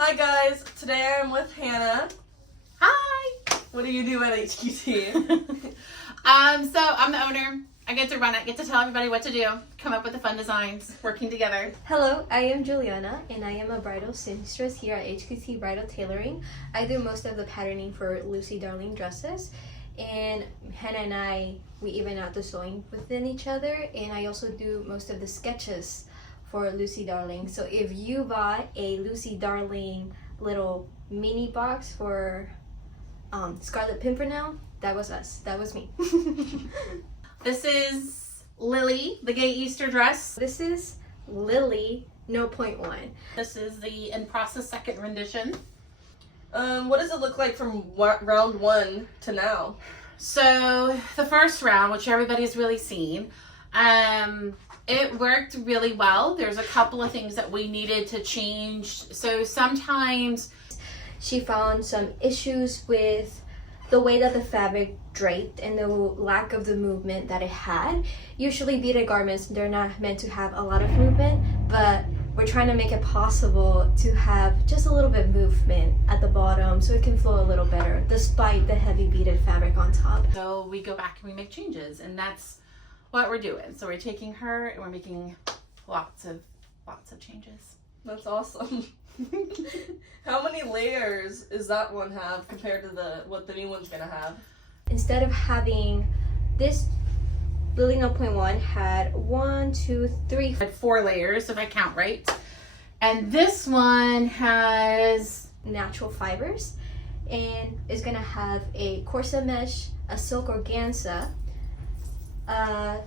Hi guys, today I'm with Hannah. Hi! What do you do at HQT? So I'm the owner. I get to run it, get to tell everybody what to do, come up with the fun designs, working together. Hello, I am Juliana and I am a bridal seamstress here at HQT Bridal Tailoring. I do most of the patterning for Lucy Darling dresses, and Hannah and we even out the sewing within each other, and I also do most of the sketches for Lucy Darling. So if you bought a Lucy Darling little mini box for Scarlet Pimpernel, that was us. That was me. This is Lily, the gay Easter dress. This is Lily, no point one. This is the in-process second rendition. What does it look like from round one to now? So the first round, which everybody's really seen, it worked really well. There's a couple of things that we needed to change. So sometimes she found some issues with the way that the fabric draped and the lack of the movement that it had. Usually beaded garments, they're not meant to have a lot of movement, but we're trying to make it possible to have just a little bit of movement at the bottom so it can flow a little better despite the heavy beaded fabric on top. So we go back and we make changes, and that's what we're doing. So we're taking her and we're making lots of changes. That's awesome. How many layers does that one have compared to what the new one's gonna have? Instead of having this, Lily 0.1 had 1, 2, 3, Had 4 layers if I count right. And this one has natural fibers, and is gonna have a corset mesh, a silk organza, a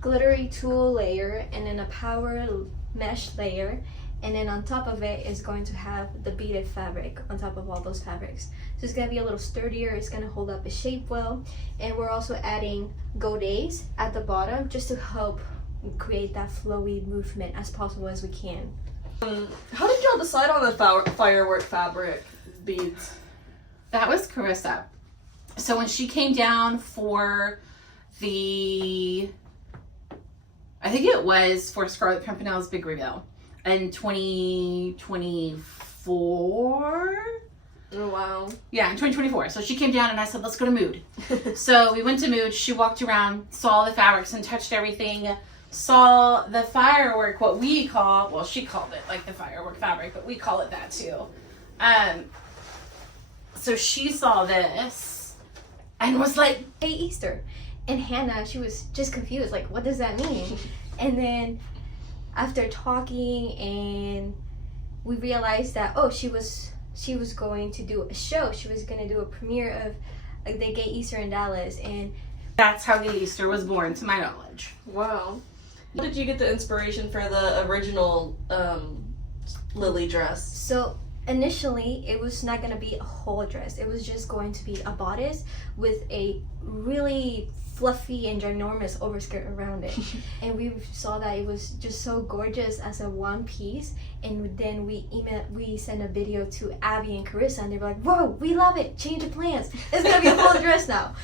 glittery tulle layer, and then a power mesh layer, and then on top of it is going to have the beaded fabric on top of all those fabrics. So it's gonna be a little sturdier, it's gonna hold up its shape well, and we're also adding godets at the bottom just to help create that flowy movement as possible as we can. How did y'all decide on the firework fabric beads? That was Carissa. So when she came down for I think it was for Scarlet Pimpernel's big reveal in 2024. Oh wow. Yeah, in 2024. So she came down and I said, let's go to Mood. So we went to Mood. She walked around, saw the fabrics and touched everything, saw the firework, what we call, well, she called it like the firework fabric, but we call it that too. So she saw this and was like, Hey, Easter. And Hannah, she was just confused, like, what does that mean? And then after talking, and we realized that, oh, she was going to do a show. She was going to do a premiere of the Gay Easter in Dallas, and that's how Gay Easter was born, to my knowledge. Wow. How did you get the inspiration for the original Lily dress? so initially it was not going to be a whole dress. It was just going to be a bodice with a really fluffy and ginormous overskirt around it. And we saw that it was just so gorgeous as a one piece, and then we sent a video to Abby and Carissa, and they were like, whoa, we love it, change of plans, it's gonna be a whole dress now.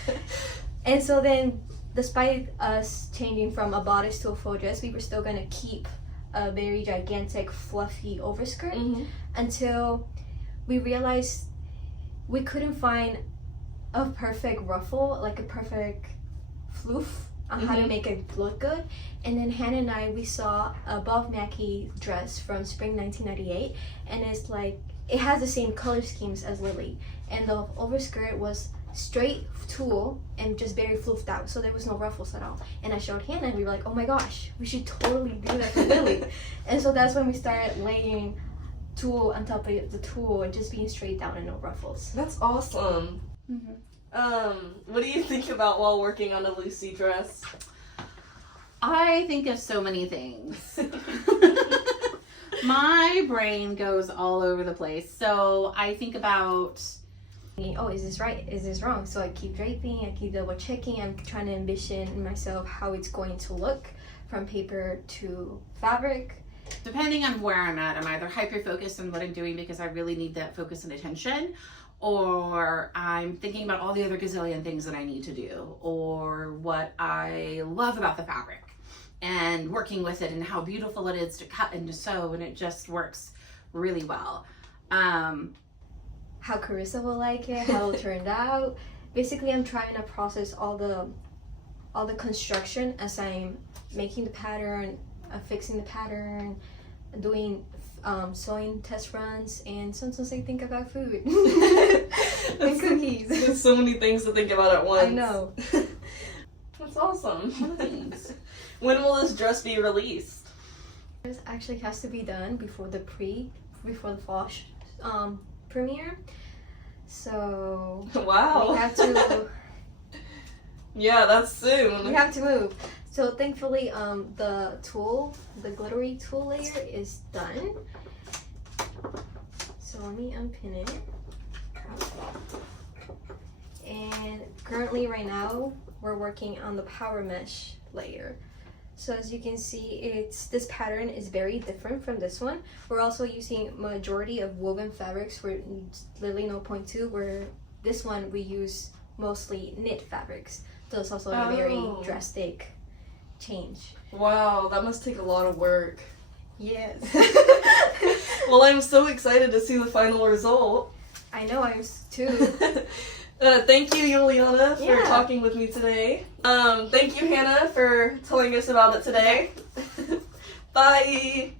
And so then, despite us changing from a bodice to a full dress, we were still gonna keep a very gigantic fluffy overskirt until we realized we couldn't find a perfect ruffle, like a perfect floof on how to make it look good. And then Hannah and we saw a Bob Mackie dress from spring 1998, and it's like, it has the same color schemes as Lily, and the overskirt was straight tulle and just very floofed out, so there was no ruffles at all. And I showed Hannah and we were like, oh my gosh, we should totally do that for Lily. And so that's when we started laying tulle on top of the tulle and just being straight down and no ruffles. That's awesome. What do you think about while working on a Lucy dress? I think of so many things. My brain goes all over the place. So I think about, oh, is this right? Is this wrong? So I keep draping, I keep double checking, I'm trying to envision myself how it's going to look from paper to fabric. depending on where I'm at, I'm either hyper-focused on what I'm doing because I really need that focus and attention, or I'm thinking about all the other gazillion things that I need to do, or what I love about the fabric and working with it and how beautiful it is to cut and to sew, and it just works really well. How Carissa will like it, how it turned out. Basically, I'm trying to process all the construction as I'm making the pattern, fixing the pattern, doing sewing test runs, and sometimes I think about food and cookies. There's so many things to think about at once. I know. That's awesome. When will this dress be released? This actually has to be done before the fall premiere. So Wow. we have to. Yeah, that's soon. We have to move. So thankfully, the glittery tulle layer is done. So let me unpin it. And currently, right now, we're working on the power mesh layer. So as you can see, this pattern is very different from this one. We're also using majority of woven fabrics for Lily No. 2, where this one we use mostly knit fabrics. So it's also a very drastic change. Wow, that must take a lot of work. Yes. Well, I'm so excited to see the final result. I know, I was too. Thank you, Juliana, for Yeah. talking with me today. Thank you, Hannah, for telling us about it today. Bye!